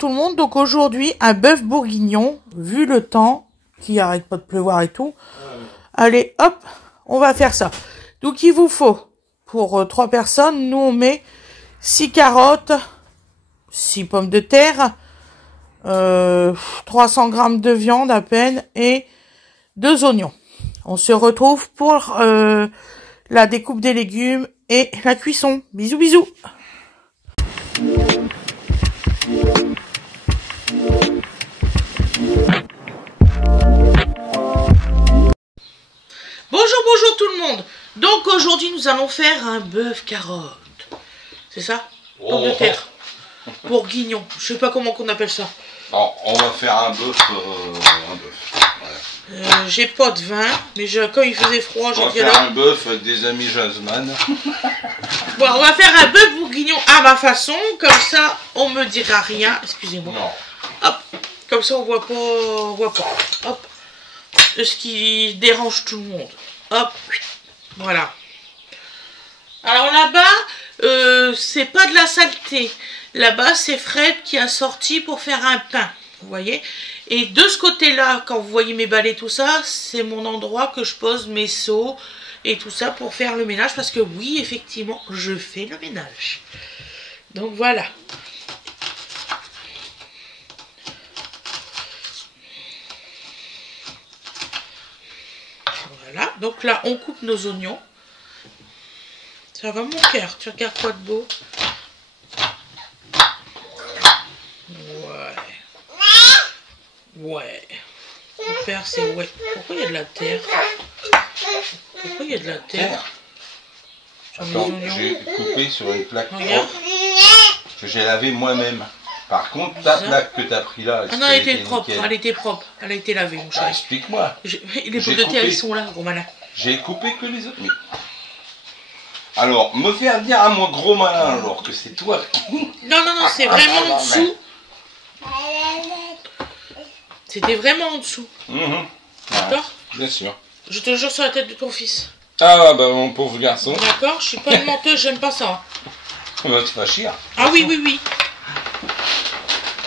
tout le monde. Donc aujourd'hui, un bœuf bourguignon, vu le temps, qui arrête pas de pleuvoir et tout. Allez, hop, on va faire ça. Donc il vous faut, pour 3 personnes, nous on met 6 carottes, 6 pommes de terre, 300 grammes de viande à peine et 2 oignons. On se retrouve pour la découpe des légumes et la cuisson. Bisous, bisous. Bonjour tout le monde. Donc aujourd'hui nous allons faire un bœuf carotte. C'est ça? Pomme de terre. Bourguignon. Je sais pas comment qu'on appelle ça. Non, on va faire un bœuf. Voilà. J'ai pas de vin, mais quand il faisait froid, j'ai dit on va faire un bœuf avec des amis Jasmine. Bon, on va faire un bœuf bourguignon à ma façon, comme ça on me dira rien. Excusez-moi. Hop, comme ça on voit pas. Hop, ce qui dérange tout le monde. Hop, voilà. Alors là-bas, c'est pas de la saleté. Là-bas, c'est Fred qui a sorti pour faire un pain. Vous voyez? Et de ce côté-là, quand vous voyez mes balais, tout ça, c'est mon endroit que je pose mes seaux et tout ça pour faire le ménage. Parce que oui, effectivement, je fais le ménage. Donc voilà. Voilà. Donc là, on coupe nos oignons. Ça va mon cœur. Tu regardes quoi de beau? Ouais. Mon père, c'est ouais. Pourquoi il y a de la terre? Pourquoi il y a de la terre? Attends, j'ai coupé sur une plaque Regarde. Que j'ai lavé moi-même. Par contre, ta plaque que tu as pris là, ah non, elle était propre. Elle était propre. Elle a été lavée, mon chéri. Explique-moi. Les pommes de terre, ils sont là, gros malin. J'ai coupé que les autres. Mais... Alors, me faire dire à moi gros malin alors que c'est toi qui... Non, c'est vraiment en dessous. C'était vraiment en dessous. D'accord? Bien sûr. Je te jure sur la tête de ton fils. Ah bah mon pauvre garçon. D'accord? Je suis pas une menteuse, j'aime pas ça. Bah tu vas chier. Ah oui.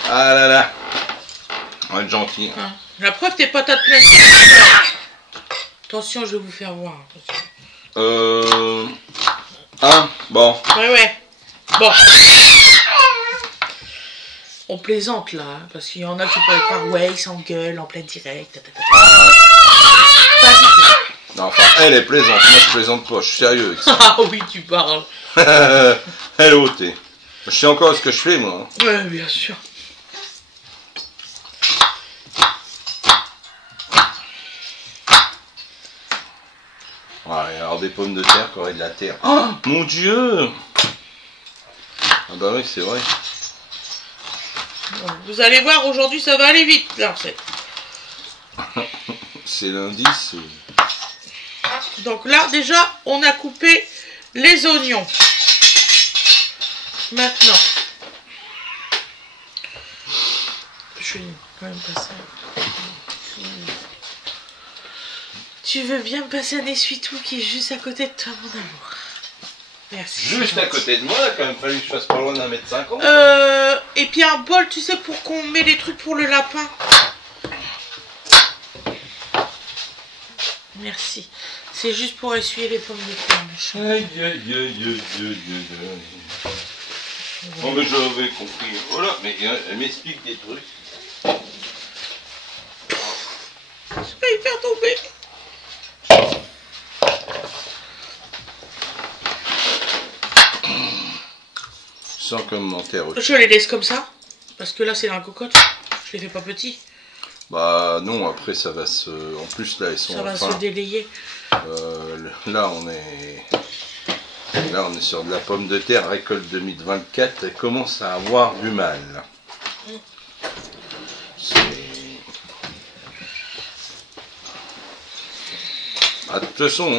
Ah là là. On va être gentil. Ah. La preuve, tes patates pleines. Attention, je vais vous faire voir. Bon. Ouais. Bon. On plaisante là, hein, parce qu'il y en a qui pourraient croire, ouais, ils s'engueulent en plein direct. Pas du tout. Non, enfin, elle est plaisante. Moi, je plaisante pas. Je suis sérieux avec ça. Ah oui, tu parles. Elle est ôtée. Je sais encore ce que je fais, moi. Ouais, bien sûr. Ouais, alors des pommes de terre qui auraient de la terre. Oh, mon Dieu! Ah bah oui, c'est vrai. Bon, vous allez voir, aujourd'hui, ça va aller vite, là, c'est lundi, c'est... Donc là, déjà, on a coupé les oignons. Maintenant, je vais quand même passer... Tu veux bien me passer un essuie-tout qui est juste à côté de toi, mon amour? Merci. Juste à côté de moi, il a quand même fallu que je fasse pas loin d'1,50 m. Et puis un bol, tu sais, pour qu'on met les trucs pour le lapin. Merci. C'est juste pour essuyer les pommes de terre, mon chat. Aïe. Bon, mais j'avais compris. Voilà, mais elle m'explique des trucs. Je vais y faire tomber. Sans commentaire. Je les laisse comme ça, parce que là c'est dans la cocotte. Je les fais pas petits. Bah non, après ça va se... En plus là, ils sont... Ça va se délayer. Là on est sur de la pomme de terre, récolte 2024. Elle commence à avoir du mal. Ah, de toute façon,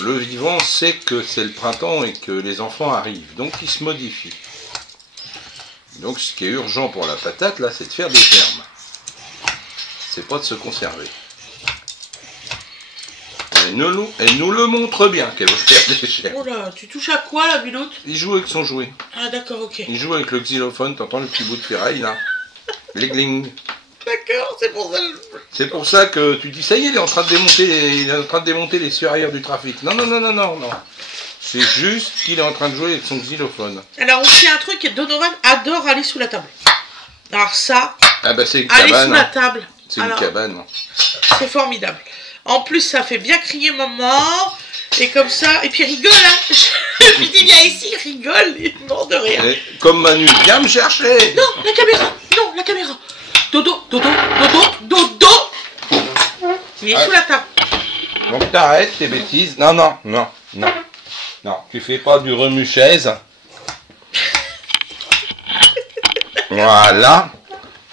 le vivant sait que c'est le printemps et que les enfants arrivent, donc il se modifie. Donc ce qui est urgent pour la patate, là, c'est de faire des germes. C'est pas de se conserver. Elle nous le montre bien qu'elle veut faire des chèvres. Oh là, tu touches à quoi la Biloute? Il joue avec son jouet. Ah d'accord, ok. Il joue avec le xylophone, t'entends le petit bout de ferraille là. Gling. D'accord, c'est pour ça. C'est pour ça que tu dis, ça y est, il est en train de démonter les sureries du trafic. Non. C'est juste qu'il est en train de jouer avec son xylophone. Alors aussi un truc, Donovan adore aller sous la table. Alors ça, ah bah c'est une aller cabane. sous la table. C'est une cabane. C'est formidable. En plus, ça fait bien crier maman. Et comme ça, et puis il rigole, hein. Je lui dis, viens ici, il rigole, il est mort de rire. Et comme Manu, viens me chercher. Non, la caméra. Dodo. Il est sous la table. Donc t'arrêtes tes bêtises. Non, tu fais pas du remue-chaise. Voilà.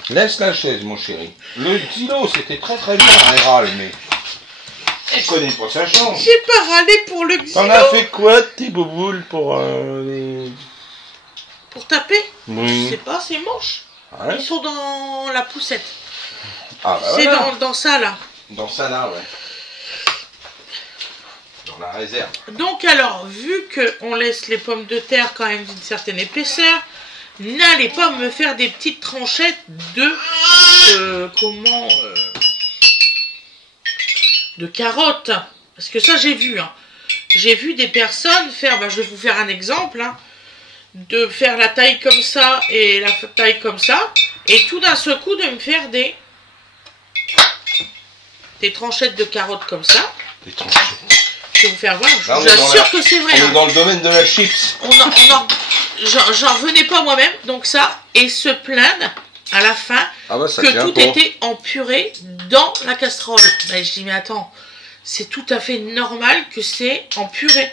Laisse la chaise, mon chéri. Le xylo, c'était très bien, un râle, mais elle connaît pas sa chance. J'ai pas râlé pour le xylo. T'en as fait quoi, tes bouboules, pour taper? Oui. Je sais pas, c'est moche. Ouais. Ils sont dans la poussette. Ah bah c'est voilà. dans ça, là. Dans ça, là, ouais. Dans la réserve. Donc alors, vu qu'on laisse les pommes de terre quand même d'une certaine épaisseur, n'allez pas me faire des petites tranchettes de... de carottes. Parce que ça, j'ai vu. Hein. J'ai vu des personnes faire... je vais vous faire un exemple. Hein, de faire la taille comme ça et la taille comme ça. Et tout d'un seul coup, de me faire des tranchettes de carottes comme ça. Des tranchettes. Je vais vous faire voir. Je vous assure que c'est vrai. On est dans le domaine de la chips. J'en revenais pas moi-même. Donc ça, et se plaindre à la fin que tout était en purée dans la casserole. Ben, je dis, mais attends, c'est tout à fait normal que c'est en purée.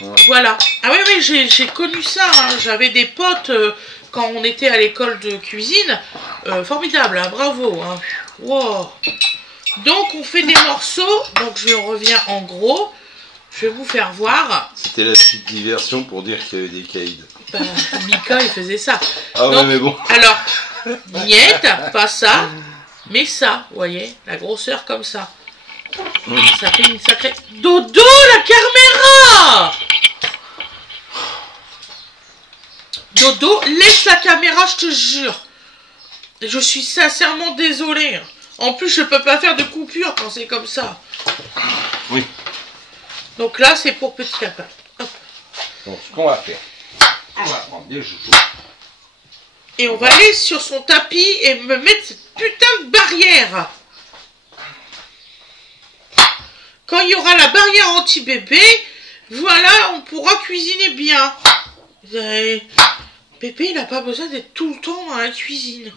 Ouais. Voilà. Ah oui, j'ai connu ça. Hein. J'avais des potes quand on était à l'école de cuisine. Formidable, hein, bravo. Hein. Wow. Donc on fait des morceaux. Donc je reviens en gros. Je vais vous faire voir. C'était la petite diversion pour dire qu'il y avait des caïds. Mika, il faisait ça. Ah donc, ouais, mais bon. Alors, niette, pas ça, mais ça, vous voyez, la grosseur comme ça. Ça fait une sacrée... Dodo, la caméra! Dodo, laisse la caméra, je te jure. Je suis sincèrement désolée. En plus, je peux pas faire de coupure quand c'est comme ça. Oui. Donc là, c'est pour petit lapin. Hop. Donc, ce qu'on va faire, on va prendre des joujoux. Et on va aller sur son tapis et me mettre cette putain de barrière. Quand il y aura la barrière anti-bébé, voilà, on pourra cuisiner bien. Bébé, il n'a pas besoin d'être tout le temps dans la cuisine.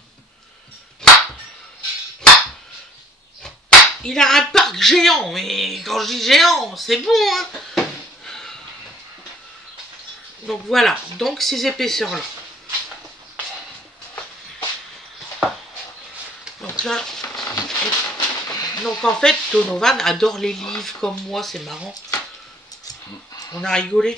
Il a un parc géant, mais quand je dis géant, c'est bon, hein. Donc voilà, donc ces épaisseurs-là. Donc là, donc en fait, Donovan adore les livres comme moi, c'est marrant. On a rigolé.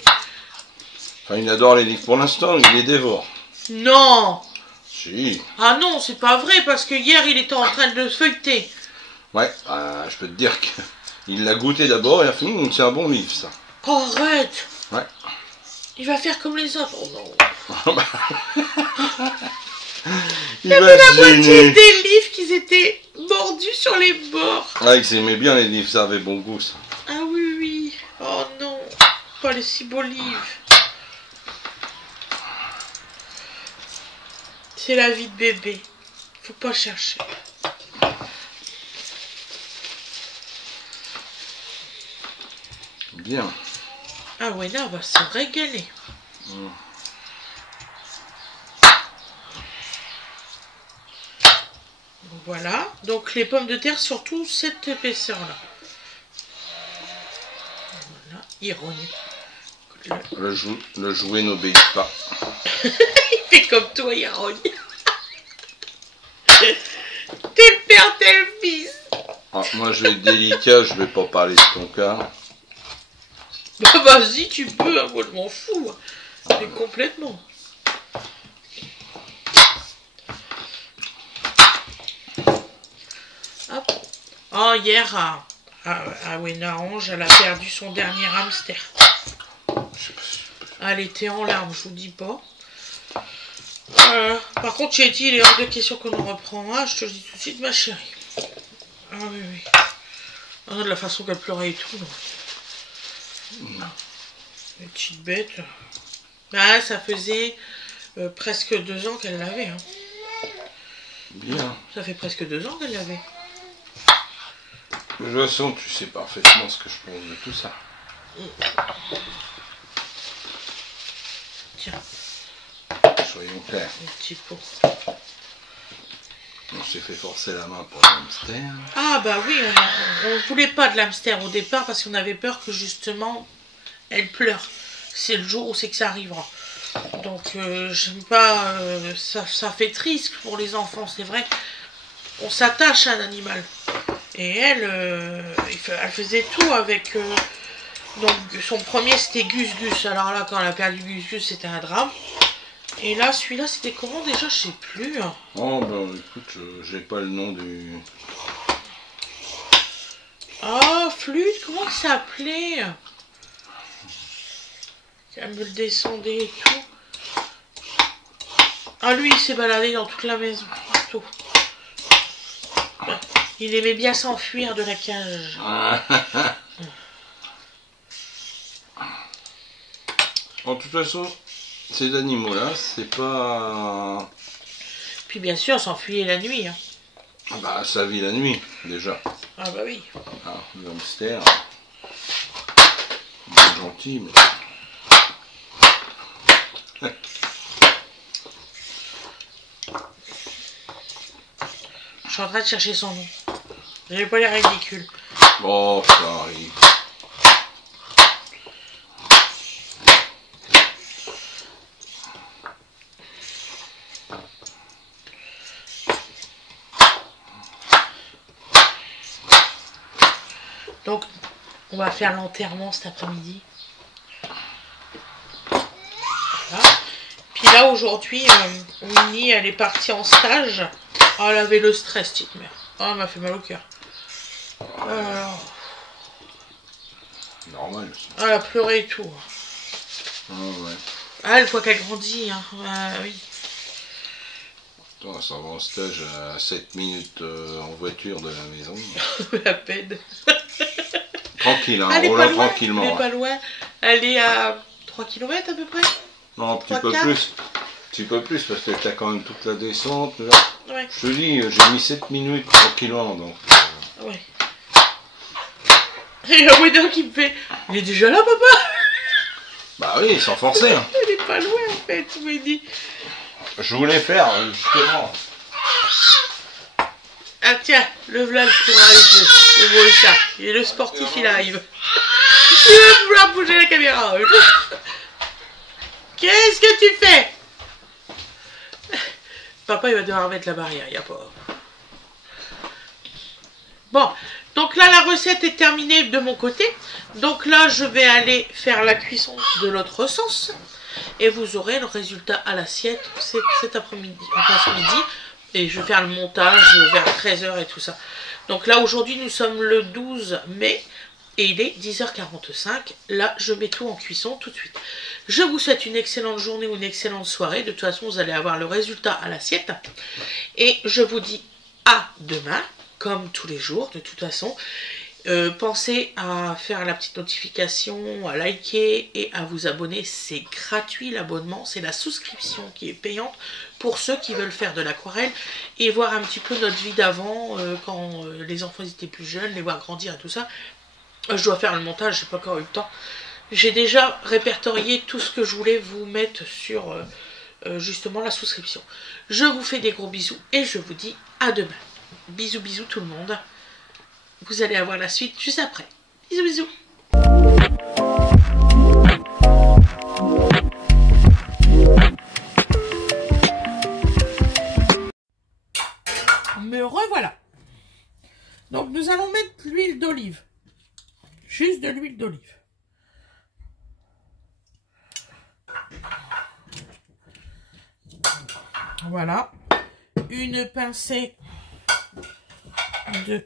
Enfin, il adore les livres pour l'instant, il les dévore. Non. Si. Ah non, c'est pas vrai, parce que hier, il était en train de le feuilleter. Ouais, je peux te dire qu'il l'a goûté d'abord et a fini, donc c'est un bon livre, ça. Oh, arrête. Ouais. Il va faire comme les autres. Oh non. Il avait la moitié des livres qui étaient mordus sur les bords. Ah, il aimait bien les livres, ça avait bon goût, ça. Ah oui, oui. Oh non, pas les si beaux livres. C'est la vie de bébé. Faut pas chercher. Bien. Ah ouais, là, on va se régaler. Voilà. Donc les pommes de terre, surtout cette épaisseur-là. Voilà. Il rogne. Le jouet n'obéit pas. Il fait comme toi, il rogne. T'es le père, t'es le fils. Ah, moi, je vais être délicat, je vais pas parler de ton cas. Bah vas-y, tu peux, hein, moi je m'en fous. Mais complètement. Hop. Oh, hier, Ah oui, Narange, elle a perdu son dernier hamster. Elle était en larmes, je vous dis pas. Par contre, j'ai dit, il est hors de question qu'on en reprend un, je te le dis tout de suite, ma chérie. Ah oui, oui. Ah, de la façon qu'elle pleurait et tout. Non. Les petites bêtes. Ah, ça faisait presque 2 ans qu'elle l'avait. Hein. Bien. Ça fait presque 2 ans qu'elle l'avait. De toute façon, tu sais parfaitement ce que je pense de tout ça. Tiens. Soyons clairs. Un petit pot. On s'est fait forcer la main pour l'hamster. Ah bah oui, on ne voulait pas de l'hamster au départ parce qu'on avait peur que justement elle pleure. C'est le jour où c'est que ça arrivera. Donc j'aime pas, ça fait triste pour les enfants, c'est vrai. On s'attache à un animal. Et elle faisait tout avec... donc son premier c'était Gus Gus. Alors là quand elle a perdu Gus Gus c'était un drame. Et là celui-là c'était comment déjà, je sais plus. Oh bah écoute, j'ai pas le nom du... Oh flûte, comment il s'appelait? Elle me le descendait et tout. Ah lui il s'est baladé dans toute la maison. Tout. Il aimait bien s'enfuir de la cage. En toute façon, ces animaux-là, c'est pas... Puis bien sûr, s'enfuyer la nuit. Hein. Bah, ça vit la nuit, déjà. Ah bah oui. Ah, le hamster, il est gentil, mais... Je suis en train de chercher son nom. J'ai pas l'air ridicule. Oh, ça arrive. Donc, on va faire l'enterrement cet après-midi. Voilà. Puis là, aujourd'hui, Winnie, elle est partie en stage. Oh, elle avait le stress, petite mère. Oh, elle m'a fait mal au cœur. Normal. Ah, elle a pleuré et tout. Ah ouais. Ah, elle voit qu'elle grandit. Hein. Oui. Attends, ça va en stage à 7 minutes en voiture de la maison. À peine. Tranquille, hein, Elle est roulant pas loin, tranquillement. elle est pas loin. Elle est à 3 km à peu près. Non, un petit peu plus. Un petit peu plus parce que tu as quand même toute la descente. Là. Ouais. Je te dis, j'ai mis 7 minutes tranquillement. Donc, Ouais. Et le Winner qui me fait, il est déjà là, papa? Bah oui, sans forcer. Hein. Il est pas loin en fait, tu me dis. Je voulais faire justement. Ah tiens, le voilà le courage, le beau ça. Et le sportif il arrive. Il va vouloir bouger la caméra. Qu'est-ce que tu fais? Papa il va devoir mettre la barrière, il n'y a pas. Bon, donc là la recette est terminée de mon côté. Donc là je vais aller faire la cuisson de l'autre sens. Et vous aurez le résultat à l'assiette cet après-midi, enfin ce midi. Et je vais faire le montage vers 13 h et tout ça. Donc là aujourd'hui nous sommes le 12 mai. Et il est 10h45. Là je mets tout en cuisson tout de suite. Je vous souhaite une excellente journée ou une excellente soirée. De toute façon vous allez avoir le résultat à l'assiette. Et je vous dis à demain. Comme tous les jours de toute façon. Pensez à faire la petite notification, à liker et à vous abonner. C'est gratuit l'abonnement, c'est la souscription qui est payante pour ceux qui veulent faire de l'aquarelle et voir un petit peu notre vie d'avant quand les enfants étaient plus jeunes, les voir grandir et tout ça. Je dois faire le montage, j'ai pas encore eu le temps. J'ai déjà répertorié tout ce que je voulais vous mettre sur justement la souscription. Je vous fais des gros bisous et je vous dis à demain. Bisous bisous tout le monde. Vous allez avoir la suite juste après. Bisous bisous. Me revoilà. Donc nous allons mettre l'huile d'olive. Juste de l'huile d'olive. Voilà. Une pincée de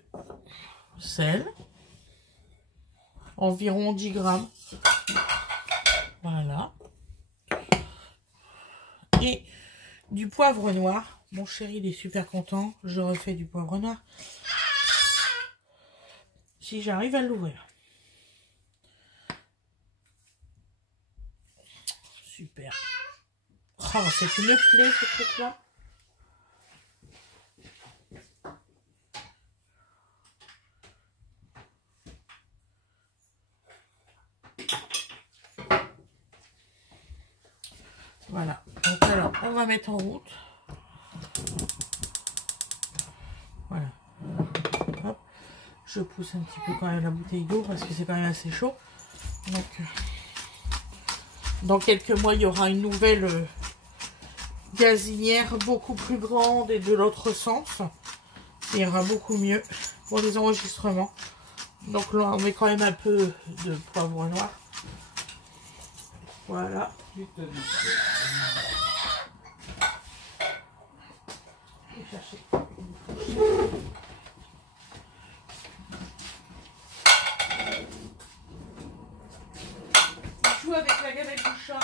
sel. environ 10 grammes. Voilà. Et du poivre noir. Mon chéri, il est super content. Je refais du poivre noir. Si j'arrive à l'ouvrir. Super. Oh, c'est une plaie, ce truc-là. Voilà. Donc alors, on va mettre en route. Voilà. Hop. Je pousse un petit peu quand même la bouteille d'eau parce que c'est quand même assez chaud. Donc, dans quelques mois, il y aura une nouvelle gazinière beaucoup plus grande et de l'autre sens. Ça ira beaucoup mieux pour les enregistrements. Donc là, on met quand même un peu de poivre noir. Voilà. Je joue avec la gamelle du chat.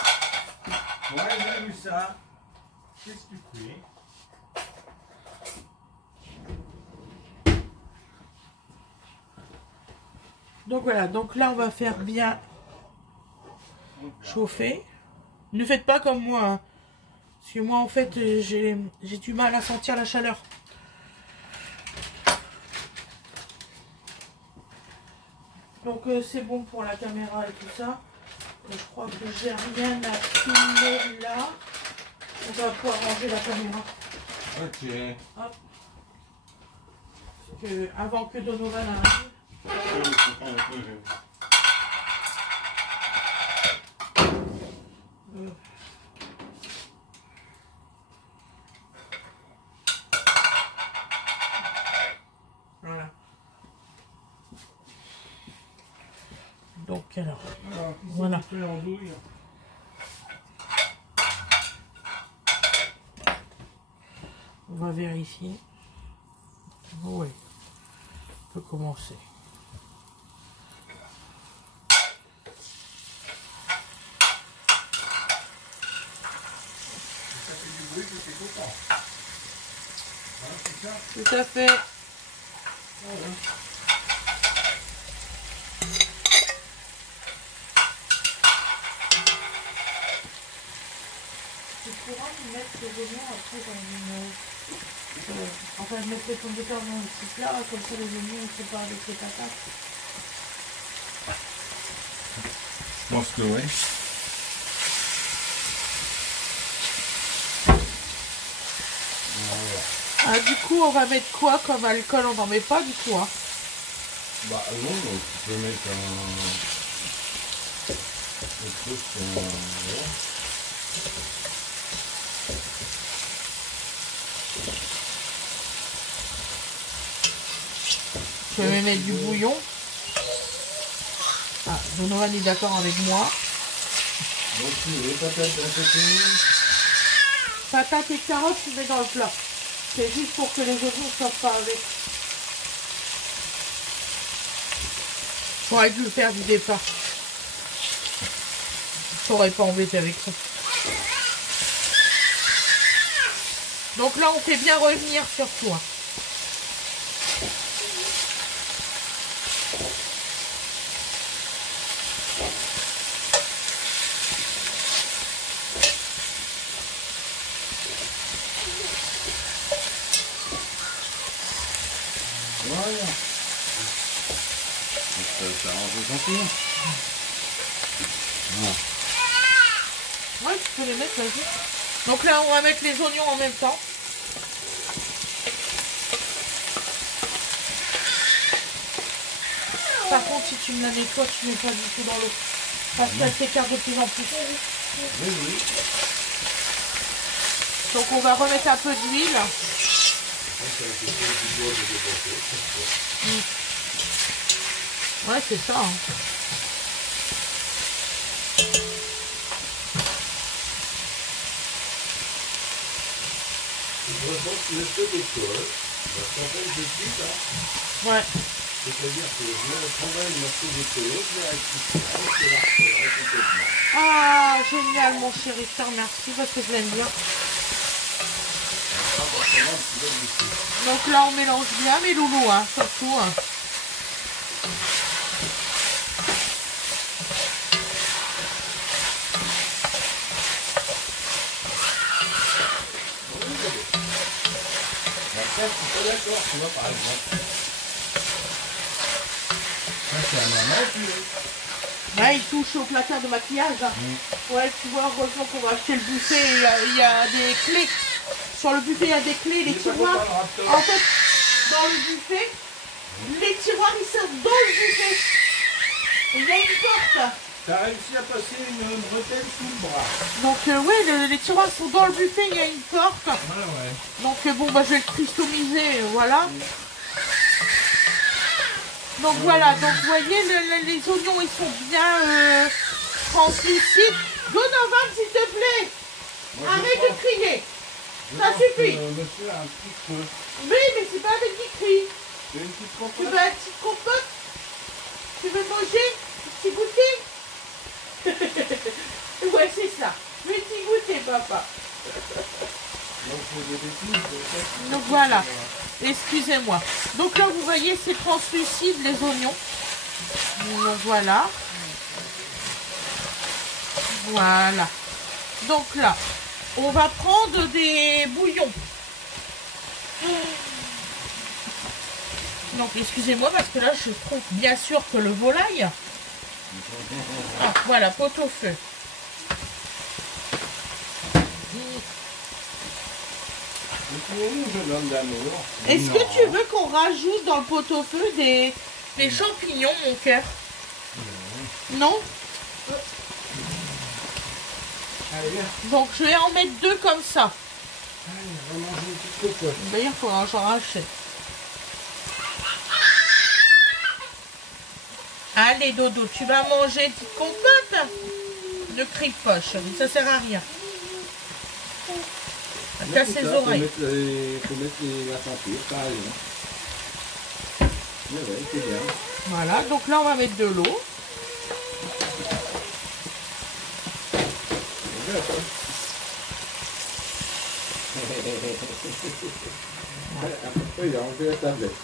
Ouais, j'ai vu ça. Qu'est-ce que tu fais? Donc voilà, donc là on va faire bien chauffer. Ne faites pas comme moi, hein. Parce que moi en fait j'ai du mal à sentir la chaleur. Donc c'est bon pour la caméra et tout ça. Et je crois que j'ai rien à filmer là. On va pouvoir ranger la caméra. Ok. Hop. Parce que avant que Donovan arrive. Voilà. Donc alors, voilà. On va vérifier. Oui, on peut commencer. Ça fait du bruit, je suis content. Hein, c'est ça? Tout à fait. Voilà. Tu pourras me mettre les oignons après dans une... enfin, je mettrai ton décor dans un petit plat, comme ça les oignons ne sont pas avec les patates. Je pense que oui. Ah, du coup, on va mettre quoi comme alcool? On n'en met pas du coup, hein. Bah non, donc tu peux mettre un truc, voilà. Je vais mettre du bouillon. Ah, Donovan est d'accord avec moi. Donc les patates d'un côté. Patates et carottes, tu mets dans le plat. C'est juste pour que les oignons ne sortent pas avec. J'aurais dû le faire du départ. Je n'aurais pas embêté avec ça. Donc là, on fait bien revenir sur toi. Voilà. Ça range le sentiment. Voilà. Ouais, tu peux les mettre, vas-y. Donc là, on va mettre les oignons en même temps. Par contre, si tu me la nettoies, tu ne mets pas du tout dans l'eau. Parce qu'elle s'écarte de plus en plus. Oui, oui. Donc on va remettre un peu d'huile. Ouais, c'est ça. Hein. Ouais. C'est-à-dire que je prendrai une morceau de télé, je vais rectifier, complètement. Ah, génial, mon chéri, je te remercie parce que je l'aime bien. Donc là, on mélange bien, mes loulous, hein, surtout. Hein. Après, je suis pas d'accord, tu vois, par exemple. Ça, c'est un maman, Ouais, il touche au placard de maquillage. Hein. Ouais, tu vois, heureusement qu'on va acheter le buffet. Il y a des clés. Sur le buffet, il y a des clés, les tiroirs. En fait, dans le buffet, les tiroirs, ils sortent dans le buffet. Il y a une porte. T'as réussi à passer une bretelle sous le bras. Donc, oui, les tiroirs sont dans le buffet, il y a une porte. Ouais. Donc, bon, bah, je vais le customiser, voilà. Donc, voilà. Donc, vous voyez, les oignons, ils sont bien translucides. Donovan, s'il te plaît, arrête de crier. Ça suffit. Monsieur a un petit creux. Oui, mais c'est pas avec qui crie. Tu veux une petite Tu compote? veux un petit compote? Tu veux manger un petit goûter? Ouais, c'est ça. Le petit goûter, papa. Donc voilà. Excusez-moi. Donc là, vous voyez, c'est translucide, les oignons. Donc voilà. Voilà. Donc là, on va prendre des bouillons. Donc excusez-moi parce que là je trouve bien sûr que le volaille. Ah, voilà, pot au feu. Est-ce que tu veux qu'on rajoute dans le pot au feu des champignons, mon cœur? Non. Donc je vais en mettre 2 comme ça. D'ailleurs, il faudra que j'en rachète. Allez, Dodo, tu vas manger une petite compote? Ne crie pas, chérie, ça sert à rien. Ça casse les oreilles. Il faut mettre la ceinture, par exemple. Ouais, c'est bien. Voilà, donc là, on va mettre de l'eau. Il a enlevé la tablette.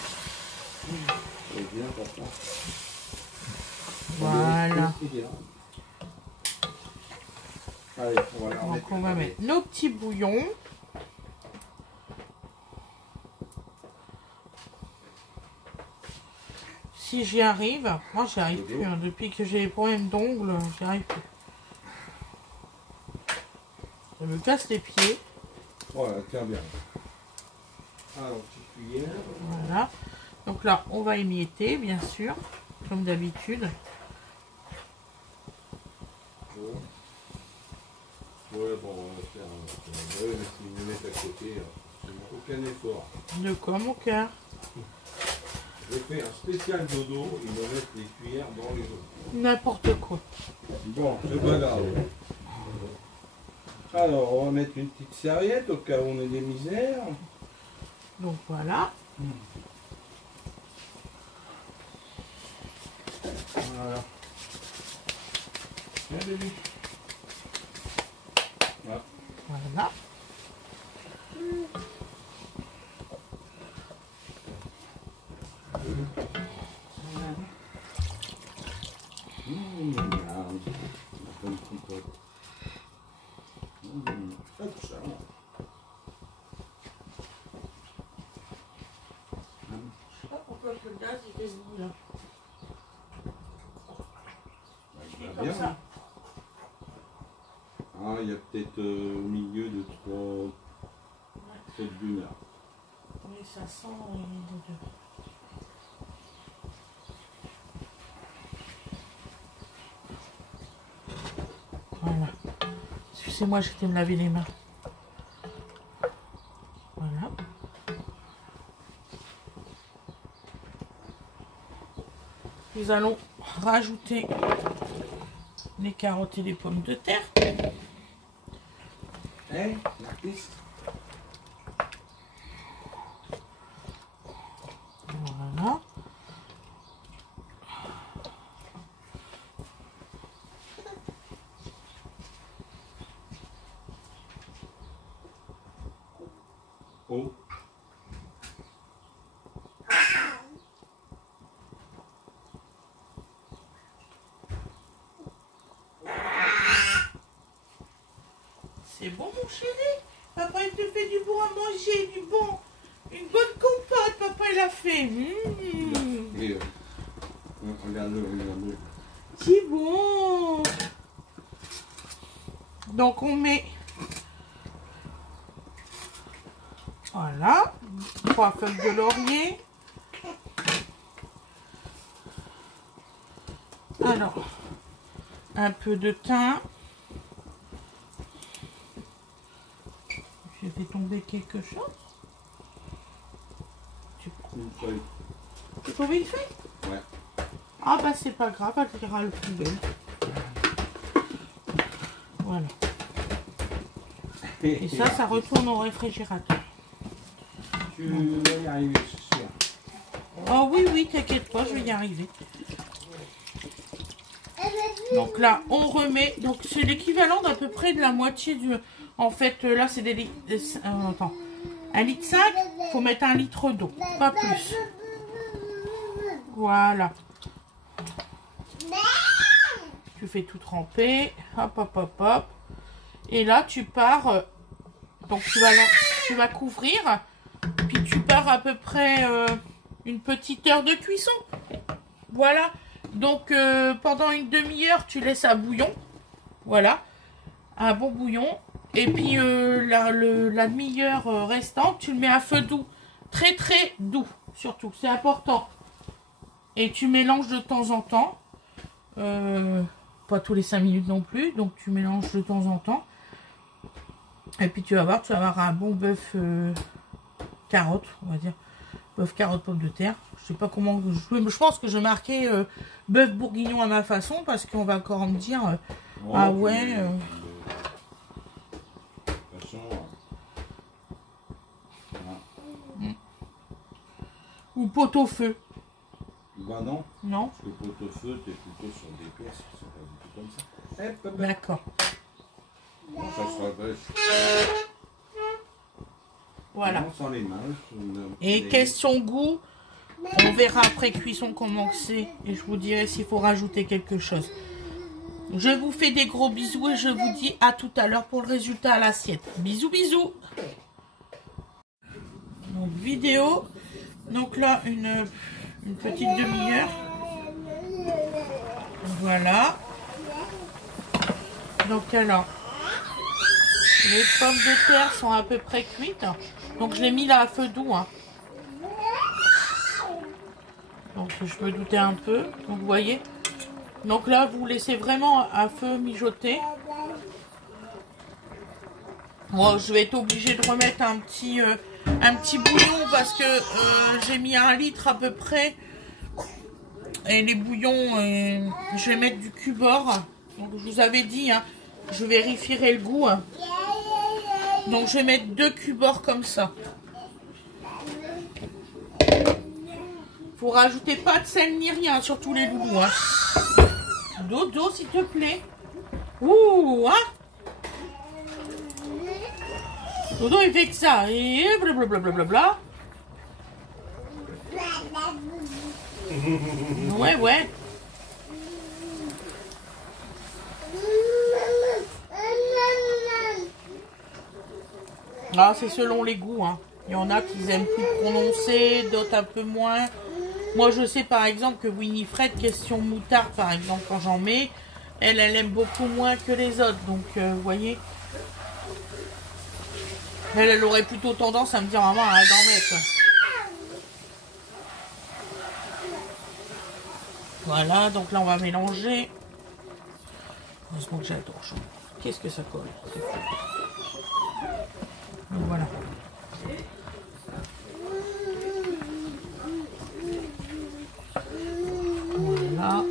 C'est bien, papa. Voilà. Allez, Donc on va mettre nos petits bouillons. Si j'y arrive, moi j'y arrive plus. Hein. Depuis que j'ai les problèmes d'ongles, j'y arrive plus. Je me casse les pieds. Voilà, tiens bien. Alors, petite cuillère. Voilà. Donc là, on va émietter, bien sûr, comme d'habitude. Ouais, bon, on va faire mais si vous mettez à côté, aucun effort. De quoi, mon cœur? J'ai fait un spécial dodo, ils me mettent les cuillères dans les eaux. N'importe quoi. Bon, c'est pas grave. Alors, on va mettre une petite serviette au cas où on ait des misères. Donc voilà. Voilà. Viens, bébé. Voilà. Voilà. Je sais pas pourquoi le gaz il fait ce bruit là. Comme ça. Ah, il y a peut-être au milieu de 3, peut-être d'une heure. Oui, ça sent les deux. Voilà. Excusez-moi, j'étais me laver les mains. Voilà. Nous allons rajouter les carottes et les pommes de terre. Hein, l'artiste? Voilà. chéri. Papa, il te fait du bon à manger, du bon. Une bonne compote, papa, il a fait. Et, regarde-le, regarde-le. C'est bon. Donc, on met... Voilà. 3 feuilles de laurier. Alors, un peu de thym. J'ai fait tomber quelque chose. Une feuille. Tu trouves une feuille? Ouais. Ah bah c'est pas grave, elle ira le poubelle. Voilà. Et ça retourne au réfrigérateur. Tu vas y arriver, c'est sûr. Oh oui, oui, t'inquiète pas, je vais y arriver. Donc là, on remet. Donc c'est l'équivalent d'à peu près de la moitié du... En fait, là, c'est des litres... attends. 1,5 litre, il faut mettre 1 litre d'eau, pas plus. Voilà. Tu fais tout tremper. Hop, hop, hop, hop. Et là, tu pars... donc, tu vas couvrir. Puis, tu pars à peu près une petite heure de cuisson. Voilà. Donc, pendant une demi-heure, tu laisses un bouillon. Voilà. Un bon bouillon. Et puis, la demi-heure restante, tu le mets à feu doux. Très, très doux, surtout. C'est important. Et tu mélanges de temps en temps. Pas tous les 5 minutes non plus. Donc, tu mélanges de temps en temps. Et puis, tu vas avoir un bon bœuf carotte, on va dire. Bœuf carotte pomme de terre. Je sais pas comment... Je pense que je marquais bœuf bourguignon à ma façon. Parce qu'on va encore me dire... ah ouais... Ou pot-au-feu. Bah non. Non. Parce que pot-au-feu, t'es plutôt sur des pièces qui sont pas du tout comme ça. D'accord. Bon, ça sera bête. Voilà. Non, sans les mains. Et question goût, on verra après cuisson comment c'est. Et je vous dirai s'il faut rajouter quelque chose. Je vous fais des gros bisous et je vous dis à tout à l'heure pour le résultat à l'assiette. Bisous, bisous. Donc, vidéo. Donc là, une petite demi-heure. Voilà. Donc alors, les pommes de terre sont à peu près cuites. Donc je l'ai mis là à feu doux. Hein. Donc je me doutais un peu. Donc vous voyez. Donc là, vous laissez vraiment à feu mijoter. Bon, je vais être obligée de remettre un petit bouillon parce que j'ai mis 1 litre à peu près. Et les bouillons, je vais mettre du cubord. Donc je vous avais dit, hein, je vérifierai le goût. Hein. Donc je vais mettre 2 cubords comme ça. Faut rajouter pas de sel ni rien, surtout les loulous. Hein. Dodo, s'il te plaît. Ouh, hein. Dodo, il fait que ça. Et blablabla. Ouais, ouais. Ah, c'est selon les goûts. Hein. Il y en a qui aiment plus prononcé, d'autres un peu moins. Moi, je sais par exemple que Winifred, question moutarde, par exemple, quand j'en mets, elle aime beaucoup moins que les autres. Donc, vous voyez, elle aurait plutôt tendance à me dire, maman, arrête d'en mettre. Voilà, donc là, on va mélanger. Heureusement que j'ai la torche. Qu'est-ce que ça colle? Donc, voilà. Voilà.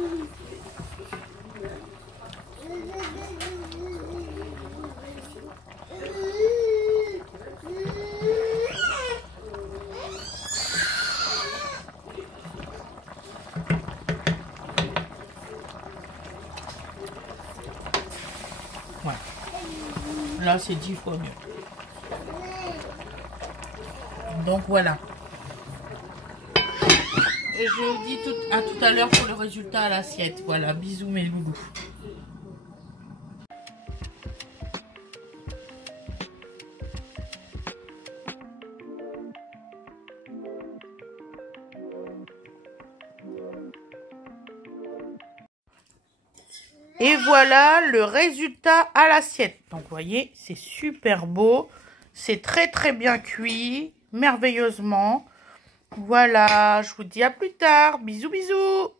Voilà. Là, c'est 10 fois mieux. Donc voilà. Et je vous dis à tout à l'heure pour le résultat à l'assiette. Voilà, bisous mes loulous. Et voilà le résultat à l'assiette. Donc, vous voyez, c'est super beau. C'est très, très bien cuit, merveilleusement. Voilà, je vous dis à plus tard. Bisous, bisous.